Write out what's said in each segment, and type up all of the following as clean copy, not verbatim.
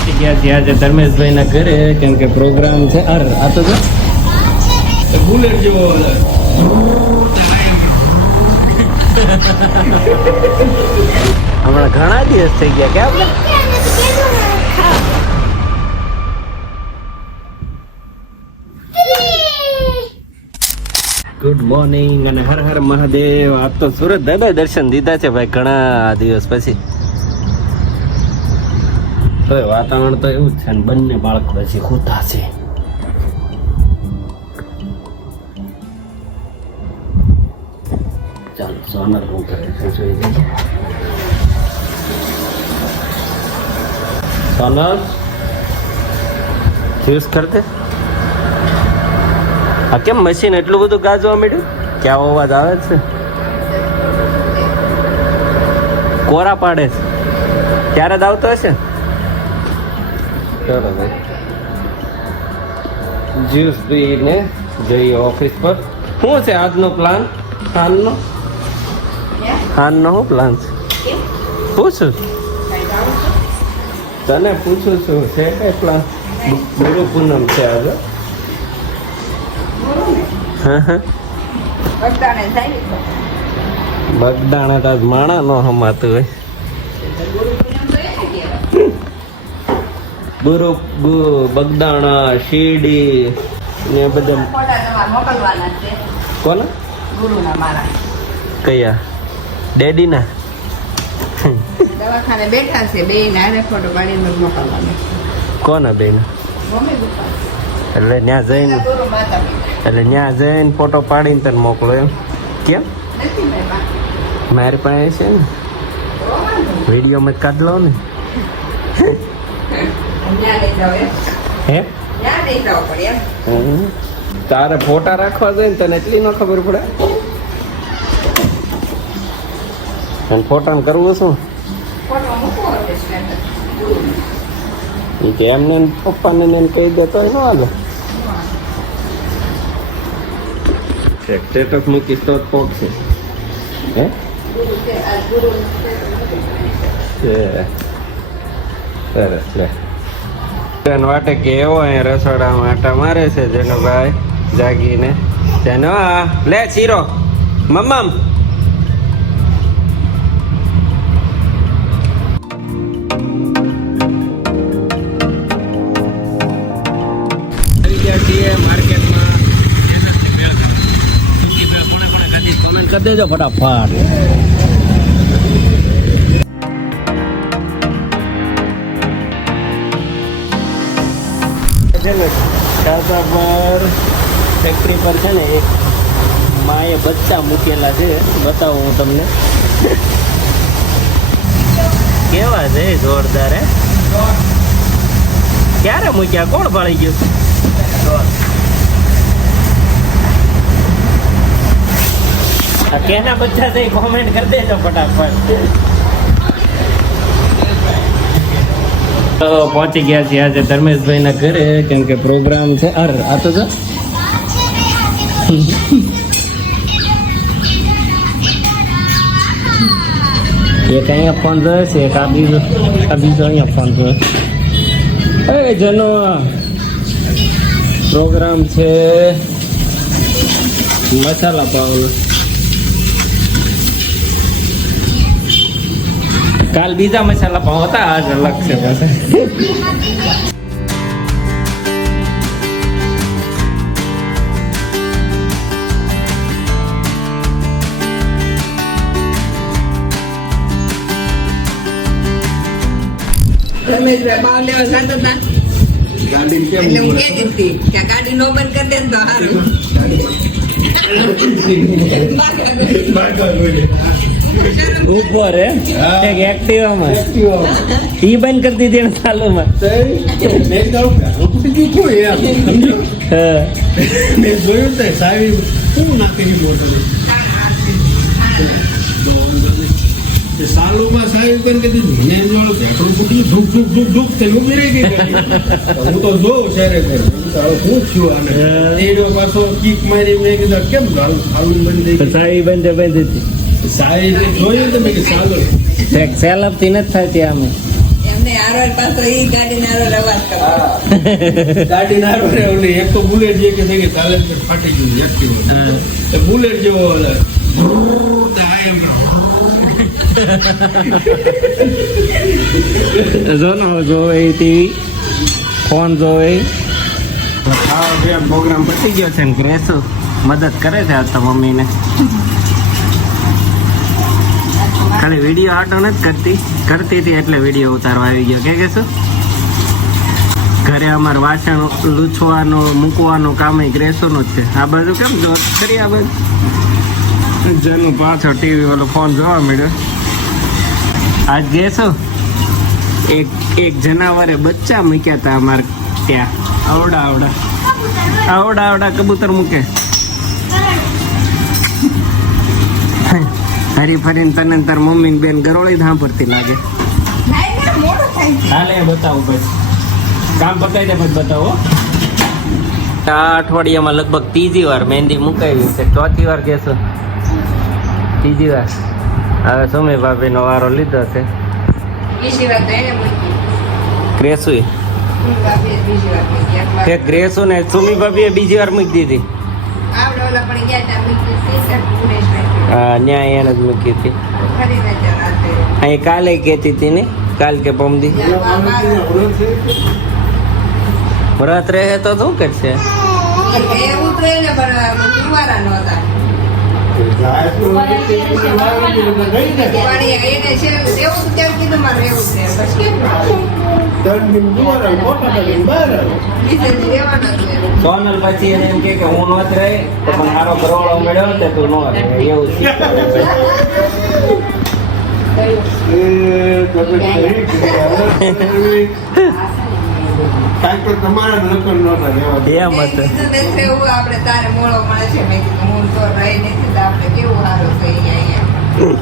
પહોંચી ગયા છીએ આજે ધર્મેશભાઈના ઘરે, કેમ કે પ્રોગ્રામ છે. આ તો જો બુલેટ જેવો હમણાં ઘણા દિવસ થઈ ગયા કે આપણે. ગુડ મોર્નિંગ અને હર હર મહાદેવ. આજ તો સુરત દાદા દર્શન દીધા છે ભાઈ ઘણા દિવસ પછી. તો વાતાવરણ તો એવું જ છે ને બંને બાળકો હજી ખુદા છે. ચાલો સોનલ હું કરે છે જોઈ લઈએ. સોનલ જ્યુસ કરતે. આ કેમ મશીન એટલું બધું ગાજવા માંડ્યું? ક્યાં અવાજ આવે છે? કોરા પાડે છે ત્યારે જ આવતો હશે. ચલો ભાઈ જ્યુસ પીને જઈએ ઓફિસ પર. શું છે આજનો પ્લાન? હાનનો શું પ્લાન છે? પૂછું તને પૂછું છું છે કઈ પ્લાન? ગુરુ પૂનમ છે આજે. બગદાણે તો આજ માણા નો હમાતું હોય. બગદાણા શીરડી ને બધા કોને? કયા? ડેડી ના દવાખાને બેઠા છે બે નાને ફોટો પાડીને મોકલવાનો. કોના બે ના? એટલે ત્યાં જઈને ફોટો પાડીને તને મોકલો એમ? કેમ? મારી પાસે છે ને વિડીયોમાં જ કાઢ લો ને. હે તારે ફોટા રાખવા જોઈએ ને તને એટલી ન ખબર પડે? અને ફોટાને કરવું શું? કે એમને પપ્પાને એને કહી દે તો ન હાલે. સ્ટેટસ મૂકીશ તો પોક છે. હે સરસ લે. વાટે કે એવો અહીંયા રસોડામાં આટા મારે છે જેનો ભાઈ જાગીને તેનો લે શીરો મમ્મમ. માર્કેટમાં કરી દેજો ફટાફટ. છે ને ટાટા પર ફેક્ટરી પર છે ને એક માએ બચ્ચા મૂકેલા છે. બતાવું હું તમને કેવા છે જોરદાર. હે ક્યારે મૂક્યા? કોણ ભાળી ગયું? આ કેના બચ્ચા છે કોમેન્ટ કરી દેજો ફટાફટ. તો પહોંચી ગયા છીએ આજે ધર્મેશભાઈના ઘરે, કેમ કે પ્રોગ્રામ છે. આ તો જો એક અહીંયા ફોન જોયો છે, એક આ બીજો અહીંયા ફોન જોયો. એ જેનો પ્રોગ્રામ છે મસાલા પાવ. કાલ બીજા મસાલા પાવ હતા, આજ અલગ છે પાછા. ગાડી નો બંધ કરી દે તો સારું. ઉપર એક એક્ટિવામાં ઈ બંધ કરી દીધી ને ચાલુમાં. મેં જોયું ને સાહેબ શું નાખી મોટું સાલુમાં સાહેબ પણ કીધું મેં જોયું પેટ્રોલ ફૂટી ધૂક ધૂક ધૂક ધૂક તે ઉભી રહી ગઈ. હું તો જોઉં શહેરે શું થયું આને એનો પાછો કીક મારી. મેં કીધું કેમ સાલું બંધ થઈ સાવી બંધ હતી. સાહેબ જોયું તમે કે ચાલો સેલ આપતી નથી થતી. અમે એમને આ હારો પાછો ઈ ગાડી નારો અવાજ કરો. ગાડી ના આવે ઓલી એક તો બુલેટ જે કે છે કે સાયલેન્સર ફાટી ગયું એક્ટિવા એ બુલેટ જેવો ઓલા જોવે ટીવી ફોન જોવે ખાવા પ્રોગ્રામ પતી ગયો છે ને ગ્રેસુ મદદ કરે છે આજ તો મમ્મીને ખાલી વિડીયો આટો નથી કરતી હતી એટલે વિડીયો ઉતારવા આવી ગયો કે શું ઘરે અમારે વાસણ લૂછવાનું મૂકવાનું કામ ગ્રેસોનું જ છે આ બાજુ કેમ જો કરી આ બાજુ જેનું પાછો ટીવી વાળો ફોન જોવા મળ્યો આજ ગેસો એક જનાવરે બચ્ચા મૂક્યા હતા અમારે ત્યાં આવડા કબૂતર મૂકે હરી ફરીને તને તાર મમ્મી બેન ગરોળી સાંભળતી લાગે હાલે બતાવું પછી કામ પતાવી દે પછી બતાવો આ અઠવાડિયામાં લગભગ ત્રીજી વાર મહેંદી મુકાવી છે ચોથી વાર કહેશો ત્રીજી વાર હવે સુમી ભાભીનો વારો લીધો છે બીજી વાર તો એને મૂકી. ગ્રેસુ બાપીએ બીજી વાર મૂકી. એકવાર તે ગ્રેસુ ને સુમી ભાભીએ બીજી વાર મૂકી દીધી આવડે ઓલા પણ ગયા ત્યાં મૂકી હતી, સર પુણેશભાઈ. હા ન્યાય એને જ મૂકી હતી ફરીને જણાશે. અહીં કાલે કહેતી હતી ને કાલ કે પમદી વ્રત રહે તો શું કરશે એવું તો એને પણ કુંવારા નહોતા. પણ એને છે એવું તો તેમ કીધું મારે એવું છે પછી બીજે દી રહેવાનો જ છે. સોનલ પછી એને એમ કે હું નોત રહે તો પણ મારો કરોડો મળ્યો તે તું નો રહે એવું એમ હતું કીધું નથી એવું આપણે તારે મોળો મળે છે. મેં કીધું હું તો રહી નથી તો આપણે કેવું સારું છે અહીંયા.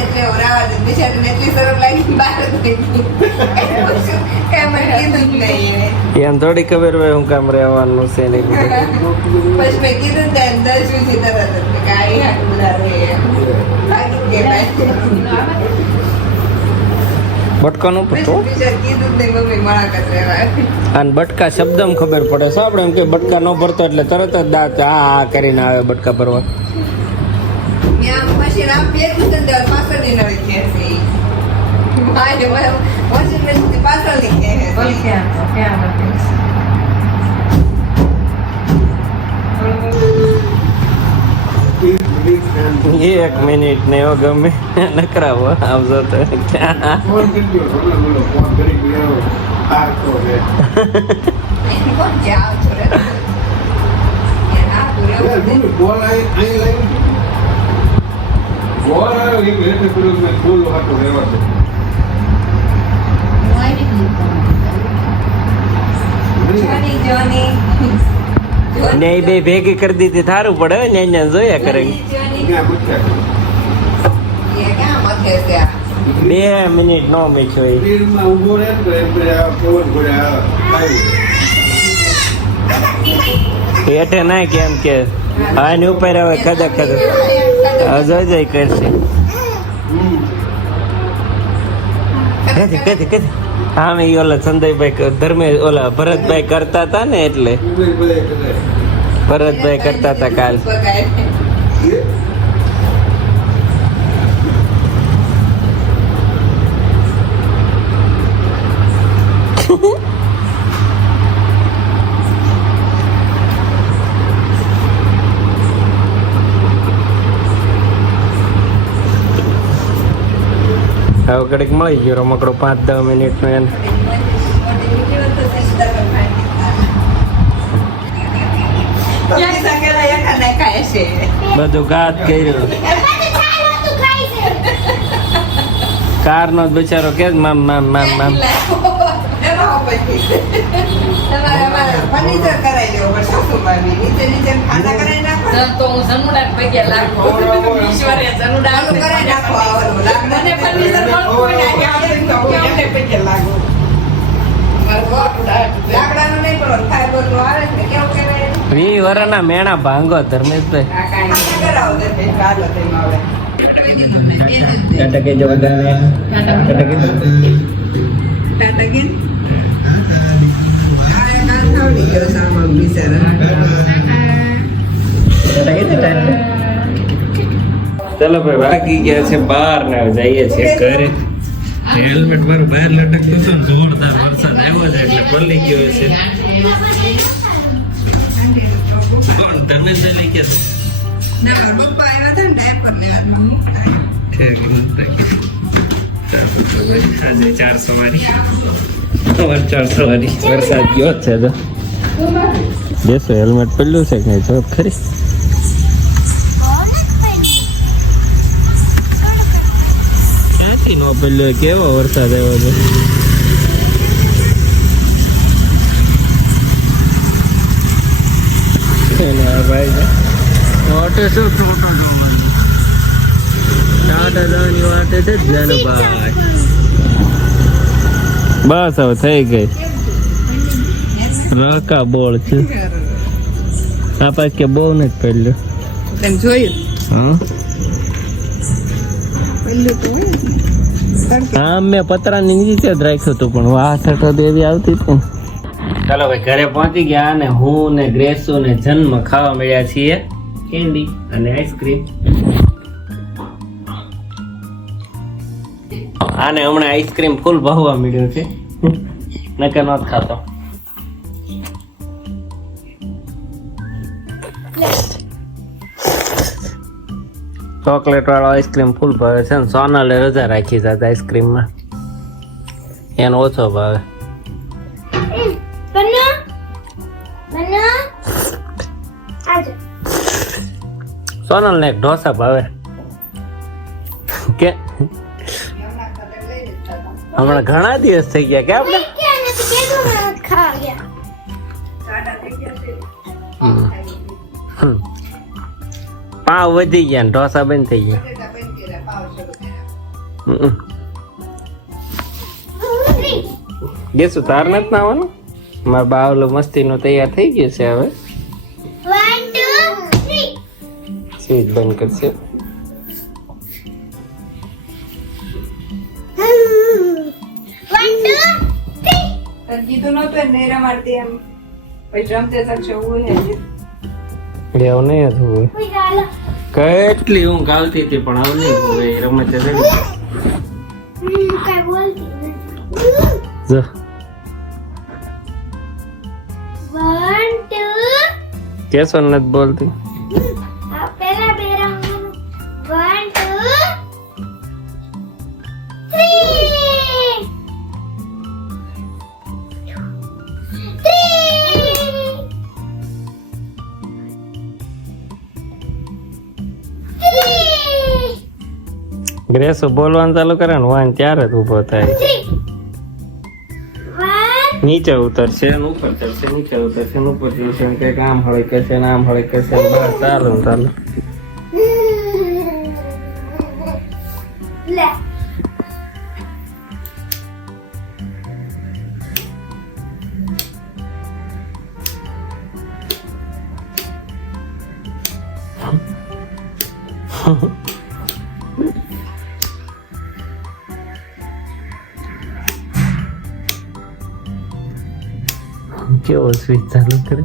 એટલે હું રાહ જોઈ. બિચારીને એટલી સરસ લાગી બહાર જ થઈ ગઈ. કાંઈ મને કીધું જ નહીં એને. એમ થોડી ખબર હોય હું કામ રહેવાનું છે ને પછી મેં કીધું ને ત્યાં 10 સુધી તરત જ કે આ હાથ બધા રહે એમ. ભાગી ગયા ભાઈ. બટકાનું પતો બિચારી કીધું જ નહીં મમ્મી મળાકત રહેવા. અને બટકા શબ્દમાં ખબર પડે શું આપણે એમ કે બટકા ન ભરતો એટલે તરત જ દાંત આ કરીને આવે બટકા ભરવા મેં આમ મશીન આમ ફેરવ્યું ને ત્યારે પાછળની નળી ખેંચી. આજે મશીન નથી પાછળની ખેંચી. એક મિનિટ ને એવો ગમે નકરાવો આવજો તો કોણ છે આવ છો રે? એ ના પૂરેવું નથી. જોની જોની ને એ બે ભેગી કરી દીધી થારું પડે ને અહીંયા જોયા કરે જોની એ ક્યાં મથે છે આ? 2 મિનિટ નો મેચ્યો એ હેઠે ના કેમ કે આની ઉપર હવે ખદા ખદા જય કરશે કદી હા મેં ઓલા સંદયભાઈ ધર્મે ઓલા ભરતભાઈ કરતા હતા ને એટલે ભરતભાઈ કરતા હતા કાલ હવે ઘડીક મળી ગયો રમકડો 5-10 મિનિટનો એને બધું ઘાત કર્યું કાર નો બિચારો કે મામ મામ મામ મામ ફર્નિચર કરાવી દેવો પડશે શું ભાભી? નીચે નીચે ખાના કરાવી નાખો. તો હું જનુડા પગે લાગુ ઈશ્વરે જનુડા આવું કરાવી નાખો આવવાનું. મને ફર્નિચર મળતું હોય ને કેમને પગે લાગુ લાકડાનું નહીં પણ ફાઈબરનું આવે છે ને કેવું કહેવાય? 20 વર્ષના મેણા ભાંગો ધર્મેશભાઈ આ કરાવો દે કાઢો તેમાં હવે. કટકે જો વધારે કટકે ટાટા કે આ કાલ થાવડી ગયો સામા બિચારા ચલો ભાઈ વાગી ગયા છે 12 ને જઈએ છીએ ઘરે. હેલ્મેટ મારું બહાર લટકતું હતું ને જોરદાર વરસાદ આવ્યો છે એટલે પલળી ગયો છે. કોણ ધર્મેન્દ્ર લઈ ગયા ના મારા પપ્પા આવ્યા હતા ને ડાયપર લેવા ઠીક આજે 4 સવારી સવાર 4 સવારી વરસાદ ગયો છે તો બેસો હેલ્મેટ પડ્યું છે કે નહીં જોબ ખરી. ક્યાંથી નો પડ્યો કેવો વરસાદ આવ્યો છે ભાઈ ઓટો શું છોટો ટાટા દાવાની વાટે છે જાનુભાઈ. બસ હવે થઈ ગઈ રકા બોળ છે આ પાછ કે બહુ નથી પડ્યો. તમે જોયું હા પેલું તો હા મેં પતરાની નીચે જ રાખ્યું હતું પણ વાહ થતો દેવી આવતી હતી. ચાલો ભાઈ ઘરે પહોંચી ગયા અને હું ને ગ્રેસુ ને જન્મ ખાવા મળ્યા છીએ કેન્ડી અને આઈસ્ક્રીમ. આને હમણાં આઈસ્ક્રીમ ફૂલ ભાવવા મળ્યું છે નકર નહોતો ખાતો. ચોકલેટ વાળો આઈસ્ક્રીમ ફૂલ ભાવે છે ને સોનલે રજા રાખી છે આઈસ્ક્રીમમાં એનો ઓછો ભાવે. સોનલ ને એક ઢોસા ભાવે કે હમણાં ઘણા દિવસ થઈ ગયા કે આપણે પાવ વધી ગયા ને ઢોસા બંધ થઈ ગયા. ગેસું તાર નથી ના આવવાનું મારા બાવલો મસ્તી નું તૈયાર થઈ ગયું છે હવે. સ્વીચ બંધ કરશે. કીધું નતું ને રમાડતી એમ પછી રમતે શકશો એવું હે એવું નહીં હતું કેટલી ઊંઘ આવતી હતી પણ આવું નહીં હવે રમત જો કેસો નથી બોલતી. ગ્રેસો બોલવાનું ચાલુ કરે ને વાન ત્યારે જ ઉભો થાય. નીચે ઉતરશે ને ઉપર ચડશે નીચે ઉતરશે ને ઉપર ચડશે ને કંઈક આમ હળી કરશે ને આમ હળી કરશે ને બસ ચાલુ ને ચાલુ. કેવો સ્વિચ ચાલુ કરે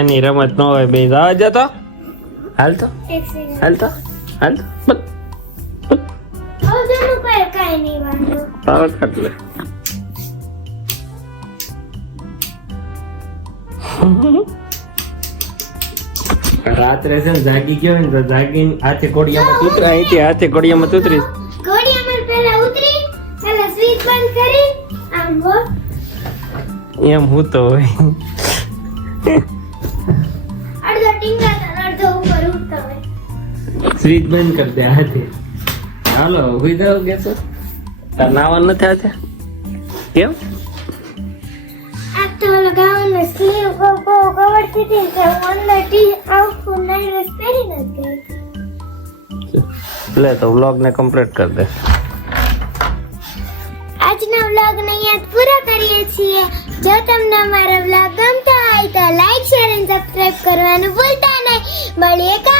એની રમત ન હોય બે જવા જતો હાલ તો હાલ તો હાલ તો તારો ખાટલે રાત્રે છે ને જાગી ગયો ને તો જાગીને હાથે ઘોડિયામાં ઉતરે અહીંથી હાથે ઘોડિયામાં ઉતરી ઘોડિયામાં પહેલા ઉતરી પહેલા સ્વિચ બંધ કરી આમ હો એમ હું તો હોય અડધો ટીંગા અડધો ઉપર ઉડતો હોય સ્વિચ બંધ કરી દે હાથે. હાલો હુઈ જાવ ગેસો તાર નાવા નથી આવતા કેમ આ તો લગાવને સ્લીવ કવર થી તે અંદર ટી આઉટ નાઈટ ડ્રેસ પહેરી નથી લે તો વ્લોગને કમ્પ્લીટ કરી દે. આજનો વ્લોગને અહીંયા જ પૂરો કરીએ છીએ. જો તમને અમારો વ્લોગ ગમતો હોય તો લાઈક શેર અને સબસ્ક્રાઇબ કરવાનું ભૂલતા નહીં. મળીએ કાલે.